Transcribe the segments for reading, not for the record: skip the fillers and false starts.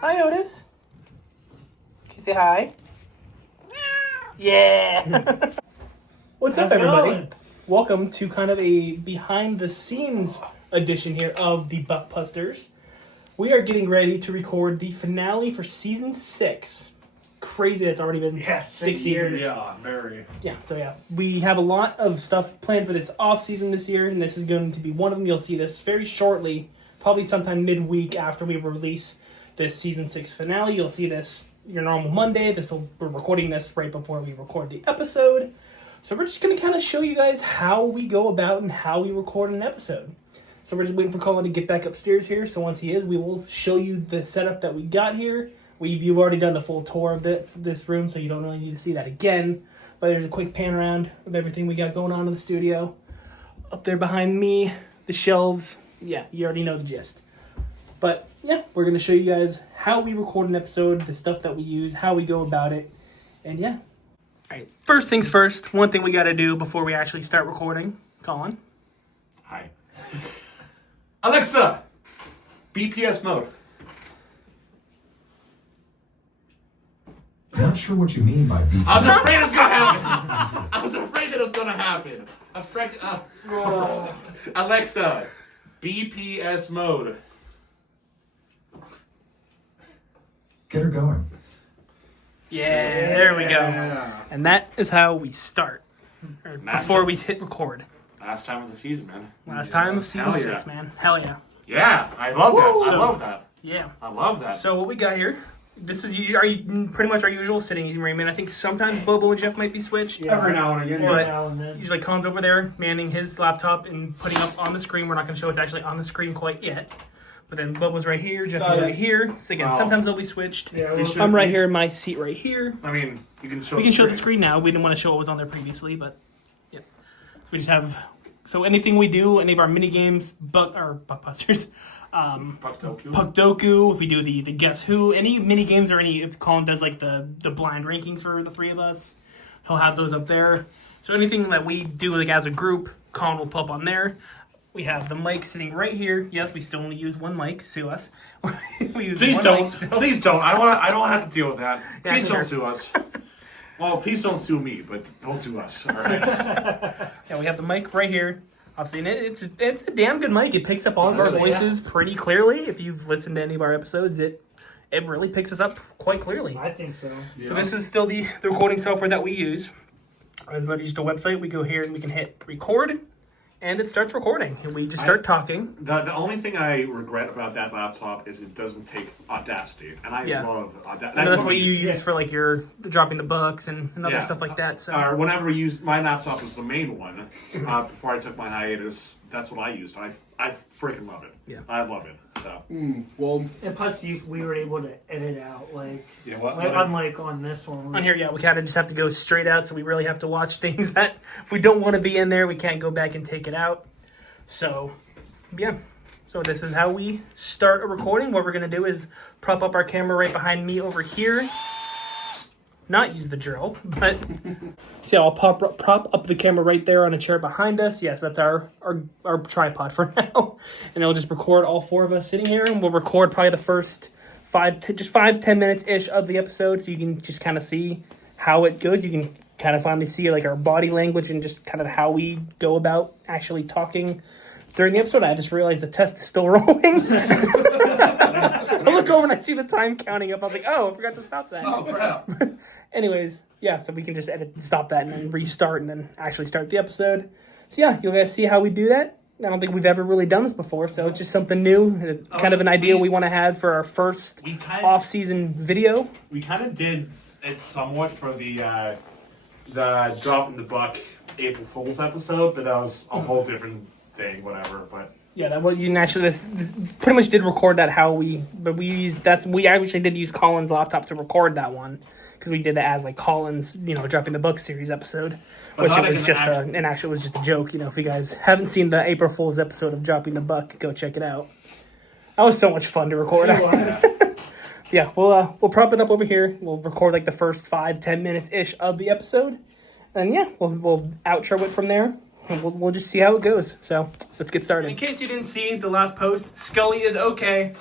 Hi, Otis. Can you say hi? Yeah. What's up, everybody? Welcome to kind of a behind-the-scenes edition here of the Buckbusters. We are getting ready to record the finale for season 6. Crazy, that's already been 6 years. Yeah, very. Yeah, we have a lot of stuff planned for this off-season this year, and this is going to be one of them. You'll see this very shortly, probably sometime midweek after we release this season 6 finale. You'll see this your normal Monday. We're recording this right before we record the episode. So we're just going to kind of show you guys how we go about and how we record an episode. So we're just waiting for Colin to get back upstairs here. So once he is, we will show you the setup that we got here. You've already done the full tour of this room, so you don't really need to see that again. But there's a quick pan around of everything we got going on in the studio. Up there behind me, the shelves. Yeah, you already know the gist. But yeah, we're going to show you guys how we record an episode, the stuff that we use, how we go about it, and yeah. All right, first things first, one thing we got to do before we actually start recording. Colin. Hi. Alexa, BPS mode. Not sure what you mean by BTS. I was afraid it was gonna happen. I was afraid that it was gonna happen. Alexa, BPS mode. Get her going. Yeah, there we go. And that is how we start. Before we hit record. Last time of the season, man. Last time of season 6, man. Hell yeah. Yeah, I love that. Woo! I love that. Yeah. I love that. So what we got here, this is pretty much our usual sitting arrangement. I think sometimes Bobo and Jeff might be switched. Yeah. Every now and again. But usually Colin's over there manning his laptop and putting up on the screen. We're not going to show it's actually on the screen quite yet. But then Bobo's right here, Jeff is right here. So again, sometimes they'll be switched. Yeah, I'm right here in my seat right here. I mean, you can show We can show the screen now. We didn't want to show what was on there previously, but yeah. We just have... So anything we do, any of our mini games, Buckbusters, Puckdoku, if we do the Guess Who, any mini games or if Colin does like the blind rankings for the three of us, he'll have those up there. So anything that we do like as a group, Colin will pull up on there. We have the mic sitting right here. Yes, we still only use one mic. Sue us. Please don't. Please don't. I don't have to deal with that. Please don't sue us. Well, please don't sue me, but don't sue us. All right. Yeah, we have the mic right here. Obviously, and it's a damn good mic. It picks up all of our voices pretty clearly. If you've listened to any of our episodes, it really picks us up quite clearly. I think so. Yeah. So this is still the recording software that we use. It's not just a website. We go here and we can hit record, and it starts recording, and we just start talking. The only thing I regret about that laptop is it doesn't take Audacity, and I love Audacity. That's what you use for like your dropping the books and other stuff like that. So whenever we used my laptop was the main one before I took my hiatus. That's what I used. I freaking love it. Yeah, I love it. So well, and plus we were able to edit out unlike on this one. On here, we kind of just have to go straight out. So we really have to watch things that if we don't want to be in there, we can't go back and take it out. So yeah. So this is how we start a recording. What we're gonna do is prop up our camera right behind me over here. Not use the drill, but see, I'll prop up the camera right there on a chair behind us. Yes, that's our tripod for now, and it'll just record all four of us sitting here, and we'll record probably the first 5-10 minutes ish of the episode, so you can just kind of see how it goes. You can kind of finally see like our body language and just kind of how we go about actually talking during the episode. I just realized the test is still rolling. I look over and I see the time counting up. I was like, oh, I forgot to stop that. Oh, crap. Anyways, yeah, so we can just stop that and then restart and then actually start the episode. So yeah, you'll guys see how we do that. I don't think we've ever really done this before, so it's just something new, kind of an idea we want to have for our first off-season video. We kind of did it somewhat for the Drop in the Buck April Fool's episode, but that was a whole different thing, whatever, but... Yeah, that you actually this pretty much did record that we actually did use Colin's laptop to record that one because we did it as like Colin's Dropping the Book series episode, which it was just it was just a joke. If you guys haven't seen the April Fool's episode of Dropping the Buck, go check it out. That was so much fun to record. Yeah, we'll prop it up over here. We'll record like the first 5-10 minutes ish of the episode, and yeah, we'll outro it from there. And we'll just see how it goes. So let's get started. In case you didn't see the last post, Scully is okay.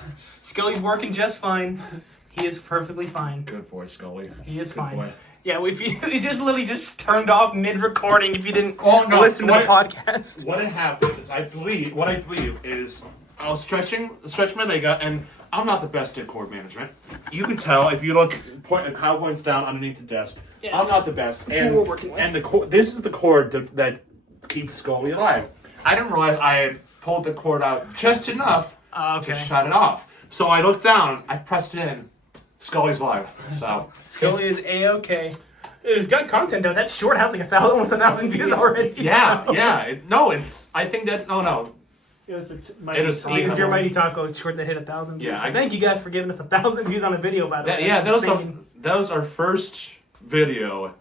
Scully's working just fine. He is perfectly fine. Good boy, Scully. He is Good fine. boy. Yeah, if you it just literally just turned off mid-recording if you didn't listen to the podcast. What had happened is I believe is I was stretching my leg out, and I'm not the best at cord management. You can tell if you look Kyle points down underneath the desk. Yes. I'm not the best. That's what we're working with. And this is the cord that keeps Scully alive. I didn't realize I had pulled the cord out just enough to shut it off. So I looked down, I pressed it in. Scully's alive. So Scully is A-okay. It's got content though. That short has like almost 1,000 views already. yeah, so. yeah. I think that no. It was It was your Mighty Taco short that hit 1,000 views. Yeah, So thank you guys for giving us 1,000 views on a video, by the way. Yeah, that was our first video,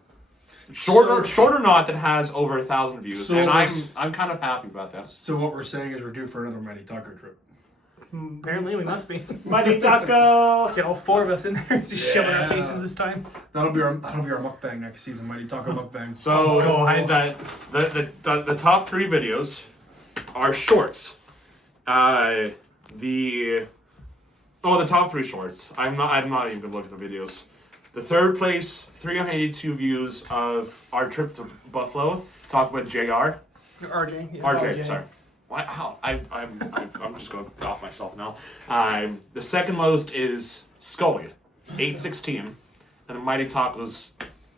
short or not, that has over 1,000 views, and I'm kind of happy about that. So what we're saying is we're due for another Mighty Taco trip. Apparently, we must be. Mighty Taco. Get all four of us in there, just shoving our faces this time. That'll be our mukbang next season, Mighty Taco mukbang. So God. the top 3 videos are shorts. The top 3 shorts. I'm not even gonna look at the videos. The third place, 382 views of our trip to Buffalo. Talk about JR. RJ. Yeah, RJ, sorry. Wow, I'm just going off myself now. The second most is Scully, 816, and the Mighty Taco's,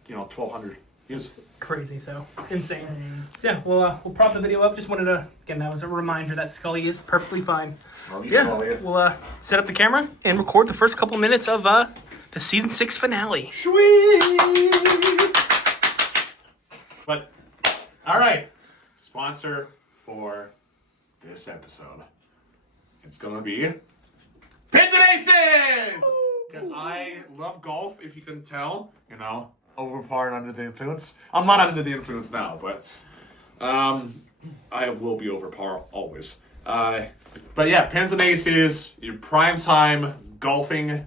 1,200 views. Crazy, so insane. So yeah, we'll prop the video up. Just wanted to, again, that was a reminder that Scully is perfectly fine. Love you, Yeah, Scully. we'll set up the camera and record the first couple minutes of the season 6 finale. Sweet. But all right, sponsor for this episode. It's gonna be Pins and Aces! Because I love golf, if you can tell. Over par and under the influence. I'm not under the influence now, but I will be over par always. But yeah, Pins and Aces, your primetime golfing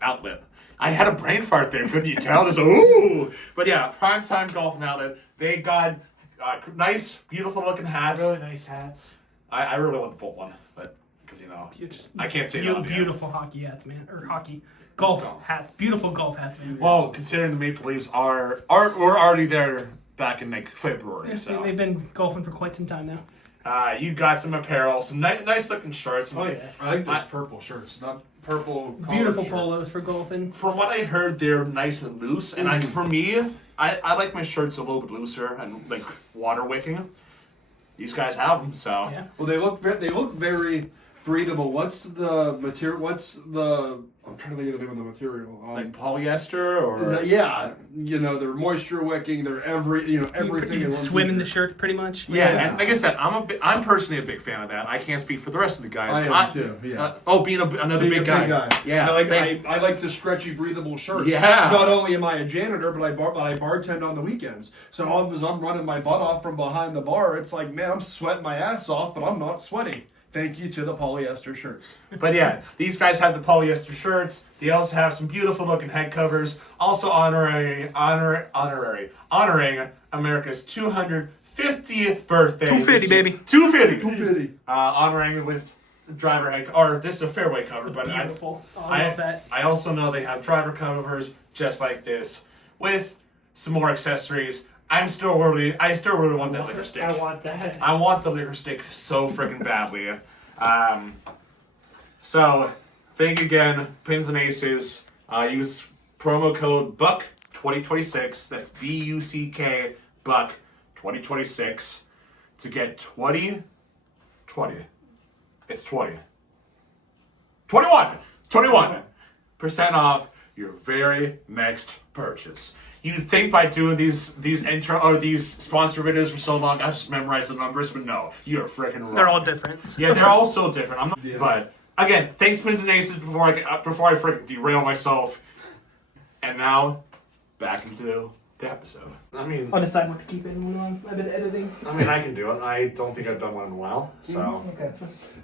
outlet. I had a brain fart there, couldn't you tell? Just ooh! But yeah, primetime golfing outlet. They got nice, beautiful looking hats. Really nice hats. I really want the Bolt one, but because I can't say that. Beautiful hockey hats, man, or golf hats. Beautiful golf hats, man. Well, considering the Maple Leafs were already there back in February, Yes, so they've been golfing for quite some time now. you got some apparel, some nice looking shirts. Oh yeah, I like those purple shirts, not purple. beautiful shirt. polos for golfing. From what I heard, they're nice and loose, and for me, I like my shirts a little bit looser and like water wicking. These guys have them, so Yeah. Well, they look very breathable. What's the material? I'm trying to think of the name of the material. like polyester or Yeah, they're moisture wicking. They're everything. You in can one swim in the t-shirt. shirts pretty much. yeah. And like I said, I'm personally a big fan of that. I can't speak for the rest of the guys. I am too. Yeah. Being another Being big a guy. Yeah. I like the stretchy, breathable shirts. Yeah. Not only am I a janitor, but I bartend on the weekends. So as I'm running my butt off from behind the bar, it's like, man, I'm sweating my ass off, but I'm not sweaty. Thank you to the polyester shirts. But yeah, these guys have the polyester shirts. They also have some beautiful looking head covers. Also honoring America's 250th birthday. 250, baby. 250. Honoring with driver head, or this is a fairway cover, but Beautiful. I love that. I also know they have driver covers just like this with some more accessories. I still really want that liquor stick. I want that. I want the liquor stick so freaking badly. So, thank you again, Pins and Aces. Use promo code BUCK2026. That's BUCK BUCK 2026 to get 20. It's 20. 21% off your very next purchase. You'd think by doing these intro or these sponsor videos for so long, I just memorized the numbers, but no, you're freaking wrong. They're all different. Yeah, they're all so different. But again, thanks Pins and Aces before I freaking derail myself. And now, back into the episode. I'll decide what to keep in when I've been editing. I can do it. I don't think I've done one in a while, so. Okay,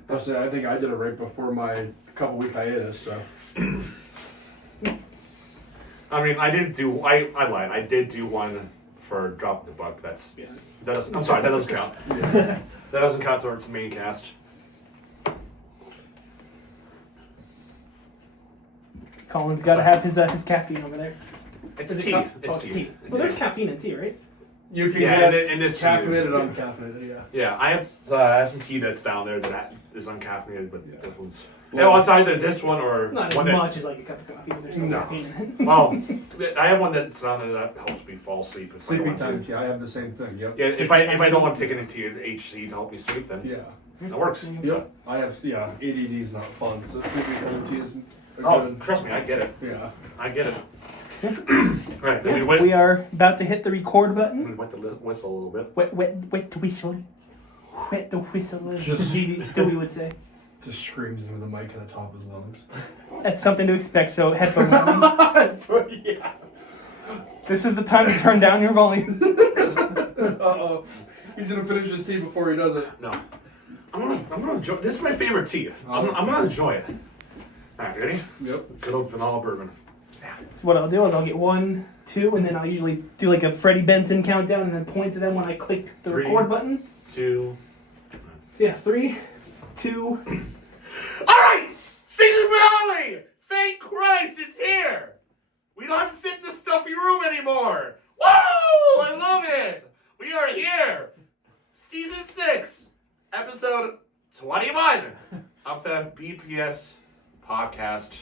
that's fine. I think I did it right before my couple-week hiatus, so. I didn't do. I lied. I did do one for Drop the Buck. That doesn't. I'm sorry. That doesn't count. That doesn't count towards the main cast. Colin's got to have his caffeine over there. It's Is it tea. It's It's tea. tea. Well, there's caffeine in tea, right? You can Yeah, get and this tea caffeinated, is- uncaffeinated, yeah. Yeah, I have some tea that's down there that is uncaffeinated, but this one's. Well, it's either this one or Not one as that. much as like a cup of coffee, but there's still No. caffeine in it. Well, I have one that's on there that helps me fall asleep. If I don't Sleeping want to. time, yeah, I have the same thing, yep. Yeah, if I don't want to take any THC to help me sleep, then Yeah. that works. Yep. I have, ADD is not fun, so sleeping time tea is a Oh, good, trust me, I get it. yeah. I get it. Right, then we went. We are about to hit the record button. We wet the whistle a little bit. Wet the whistle. Wet the whistle, as Just- Stewie would say. Just screams into the mic at the top of his lungs. That's something to expect, so headphones on. Yeah. This is the time to turn down your volume. Uh-oh. He's gonna finish his tea before he does it. No, I'm gonna enjoy. This is my favorite tea. I'm gonna enjoy it. All right, ready? Yep. Good old vanilla bourbon. So what I'll do is I'll get 1, 2, and then I'll usually do like a Freddie Benson countdown and then point to them when I click the 3, record button. 2. Yeah, 3, 2. All right, season finale. Thank Christ, it's here. We don't have to sit in the stuffy room anymore. Woo! I love it. We are here. Season 6, episode 21 of the BPS podcast.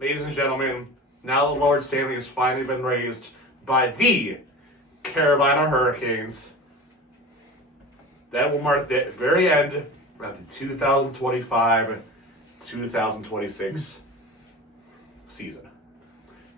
Ladies and gentlemen, now the Lord Stanley has finally been raised by the Carolina Hurricanes. That will mark the very end of the 2025-2026 season.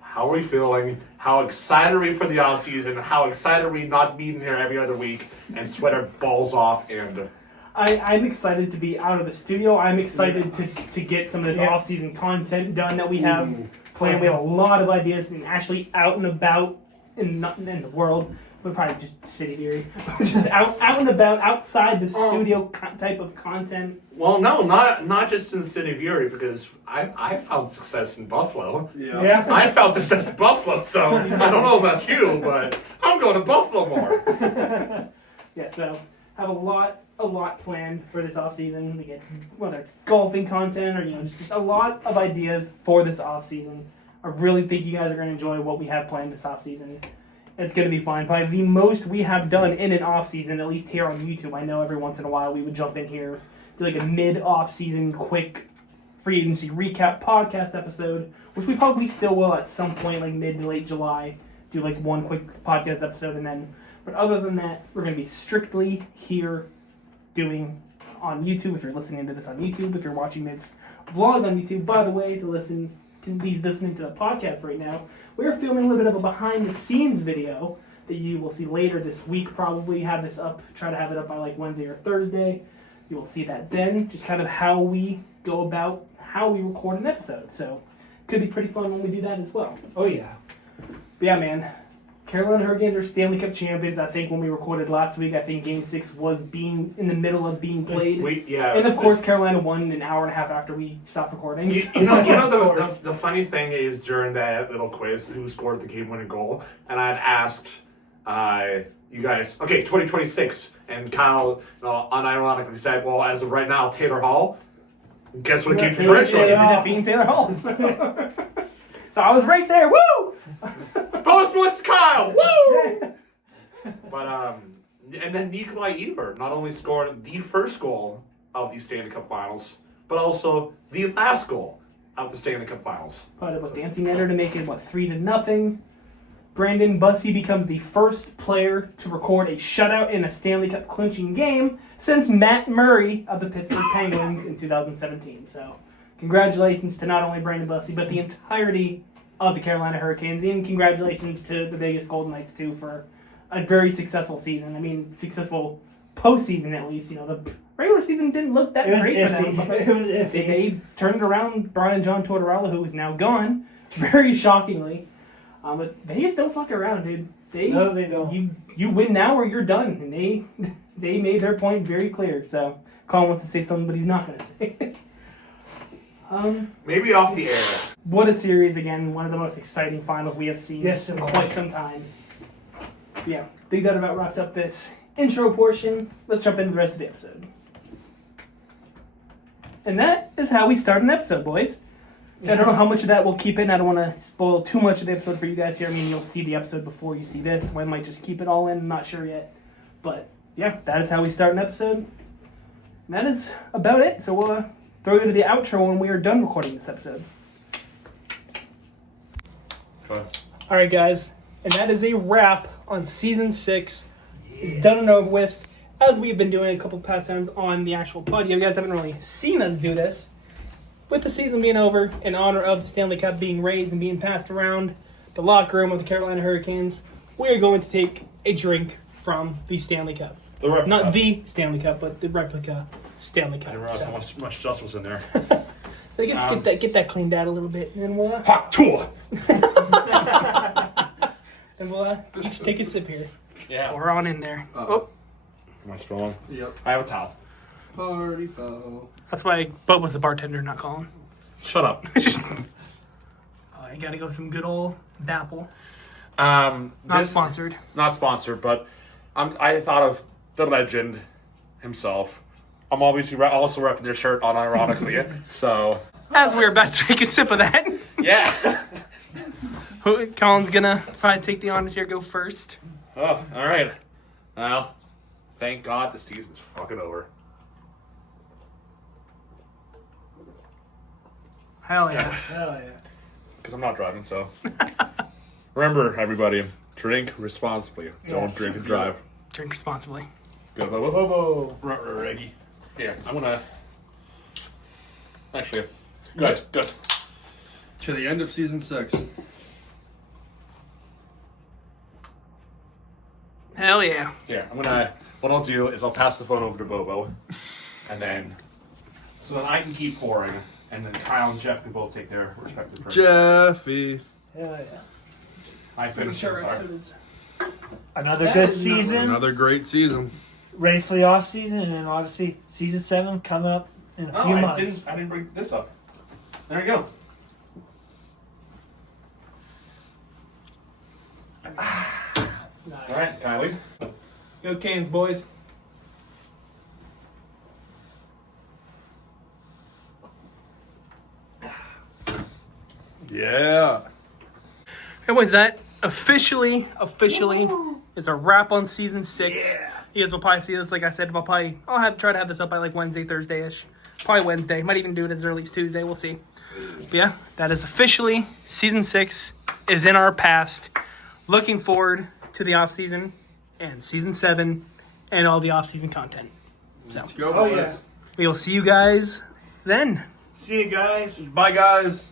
How are we feeling? How excited are we for the offseason? How excited are we not to be in here every other week and sweat our balls off and... I'm excited to be out of the studio. I'm excited to get some of this off-season content done that we have planned. We have a lot of ideas and actually out and about in the world. We're probably just sitting here, just out and about outside the studio type of content. Well, no, not just in the city of Erie, because I found success in Buffalo. Yeah. I found success in Buffalo, so I don't know about you, but I'm going to Buffalo more. Yeah, so have a lot planned for this off season. We get whether it's golfing content or just a lot of ideas for this off season. I really think you guys are going to enjoy what we have planned this off season. It's going to be fun. Probably the most we have done in an off season, at least here on YouTube. I know every once in a while we would jump in here, do like a mid-off season quick free agency recap podcast episode, which we probably still will at some point, like mid to late July, do like one quick podcast episode and then. But other than that, we're going to be strictly here doing on YouTube. If you're listening to this on YouTube, if you're watching this vlog on YouTube, by the way, listening to the podcast right now, we're filming a little bit of a behind the scenes video that you will see later this week. Probably have this up, try to have it up by like Wednesday or Thursday. You will see that then, just kind of how we go about how we record an episode. So could be pretty fun when we do that as well. Oh yeah. But yeah, man. Carolina Hurricanes are Stanley Cup champions. I think when we recorded last week, I think Game 6 was being in the middle of being played. And of course, Carolina won an hour and a half after we stopped recording. You know the funny thing is during that little quiz, who scored the game-winning goal, and I had asked you guys, okay, 2026, and Kyle unironically said, well, as of right now, Taylor Hall. Guess what game differential? Ended up being Taylor Hall. So I was right there. Woo! Post was Kyle. Woo! But and then Nikolai Eber not only scored the first goal of the Stanley Cup Finals, but also the last goal of the Stanley Cup Finals. Put it with the empty netter to make it 3-0. Brandon Bussey becomes the first player to record a shutout in a Stanley Cup clinching game since Matt Murray of the Pittsburgh Penguins in 2017. So, congratulations to not only Brandon Bussey, but the entirety of the Carolina Hurricanes, and congratulations to the Vegas Golden Knights too for a very successful season. I mean, successful postseason at least. The regular season didn't look that great for them. But It was iffy. they turned it around. Brought in John Tortorella, who is now gone, very shockingly. But Vegas don't fuck around, dude. No, they don't. You win now or you're done, and they made their point very clear. So Colin wants to say something, but he's not going to say it. Maybe off the air. What a series again! One of the most exciting finals we have seen Yes, in it was. quite some time. Yeah, I think that about wraps up this intro portion. Let's jump into the rest of the episode. And that is how we start an episode, boys. So I don't know how much of that we'll keep in. I don't want to spoil too much of the episode for you guys here. I mean, you'll see the episode before you see this. So I might just keep it all in. I'm not sure yet. But yeah, that is how we start an episode. And that is about it. So we'll throw you to the outro when we are done recording this episode. Go All right, guys. And that is a wrap on Season 6. It's done and over with. As we've been doing a couple past times on the actual pod. You guys haven't really seen us do this. With the season being over, in honor of the Stanley Cup being raised and being passed around the locker room of the Carolina Hurricanes, we are going to take a drink from the Stanley Cup. The replica. Not the Stanley Cup, but the replica Stanley Cup. I didn't realize So- how much dust was in there. So get that cleaned out a little bit, and then we'll Hot tour! each take a sip here. Yeah. We're on in there. Oh, Am I spilling? Yep. I have a towel. Party foul. that's why Bud was the bartender, not Colin. Shut up. I gotta go with some good old Dapple. Not Not sponsored. Not sponsored, but I thought of the legend himself. I'm obviously also repping your shirt unironically, so As we're about to take a sip of that, yeah. Colin's gonna probably take the honors here, go first. Oh, all right. Well, thank God the season's fucking over. Hell yeah. Hell yeah. Because I'm not driving, so. Remember, everybody, drink responsibly. Don't Yes. drink and drive. Drink responsibly. Go, go, go, go. Reggie. Here, I'm gonna. Actually, good. To the end of season 6. Hell yeah. Here, I'm gonna. What I'll do is I'll pass the phone over to Bobo, and then. So then I can keep pouring, and then Kyle and Jeff can both take their respective drinks. Jeffy. Hell yeah. I finished. I'm sorry. Another That good is not season. Another great season. Ready for the off season, and then obviously season 7 coming up in a few months. I didn't bring this up. There you go. All right, Kylie. Go Canes, boys. Yeah. Hey boys, that officially is a wrap on season 6. Yeah. You guys will probably see this, like I said, I'll try to have this up by like Wednesday, Thursday-ish. Probably Wednesday. Might even do it as early as Tuesday. We'll see. But yeah, that is officially season 6 is in our past. Looking forward to the off season and season 7 and all the off season content. So Go, Oh boys. yeah. we will see you guys then. See you guys. Bye, guys.